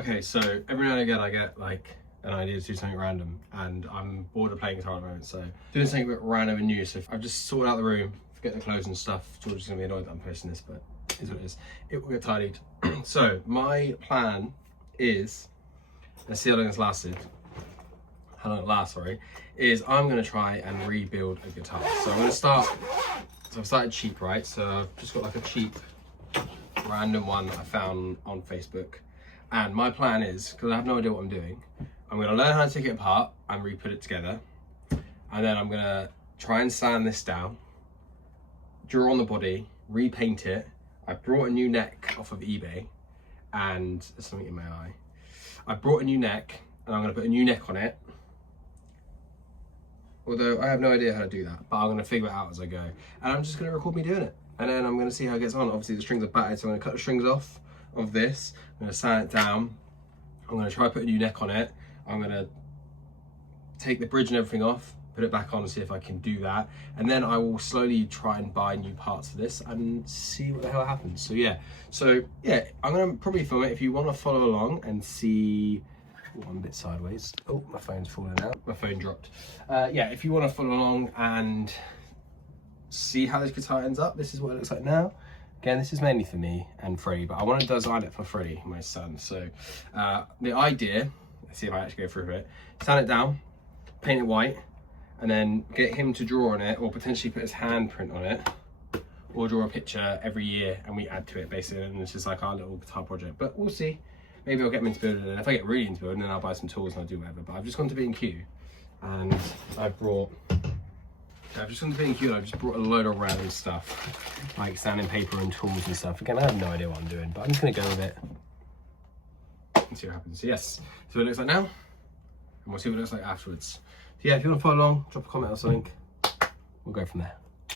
Okay, so every now and again I get like an idea to do something random, and I'm bored of playing guitar at the moment, so doing something a bit random and new. So I've just sorted out the room, forget the clothes and stuff. George is gonna be annoyed that I'm posting this, but it is what it is. It will get tidied. So my plan is, let's see how long it's lasted. How long it lasts, sorry, is I'm gonna try and rebuild a guitar. So I'm gonna start, so I've started cheap, right? So I've just got like a cheap random one that I found on Facebook. And my plan is, because I have no idea what I'm doing, I'm going to learn how to take it apart and re-put it together. And then I'm going to try and sand this down, draw on the body, repaint it. I brought a new neck off of eBay, and there's something in my eye. I brought a new neck, and I'm going to put a new neck on it. Although I have no idea how to do that, but I'm going to figure it out as I go. And I'm just going to record me doing it. And then I'm going to see how it gets on. Obviously the strings are battered, so I'm going to cut the strings off of this. I'm going to sand it down. I'm going to try to put a new neck on it. I'm going to take the bridge and everything off, put it back on and see if I can do that. And then I will slowly try and buy new parts for this and see what the hell happens. So yeah, I'm going to probably film it. If you want to follow along and see, I'm a bit sideways. Oh, my phone's falling out. My phone dropped. Yeah, if you want to follow along and see how this guitar ends up, this is what it looks like now. Again, this is mainly for me and Freddie, but I want to design it for Freddie, my son. So the idea, let's see if I actually go through it, sand it down, paint it white, and then get him to draw on it, or potentially put his handprint on it, or draw a picture every year and we add to it basically, and it's just like our little guitar project. But we'll see. Maybe I'll get him into building it, and if I get really into building, then I'll buy some tools and I'll do whatever. But I've just gone to B&Q and I've just gone to B&Q and I've just brought a load of random stuff, like sanding paper and tools and stuff. Again, I have no idea what I'm doing, but I'm just gonna go with it and see what happens. So yes, so what it looks like now, and we'll see what it looks like afterwards. So yeah, if you want to follow along, drop a comment or something, we'll go from there.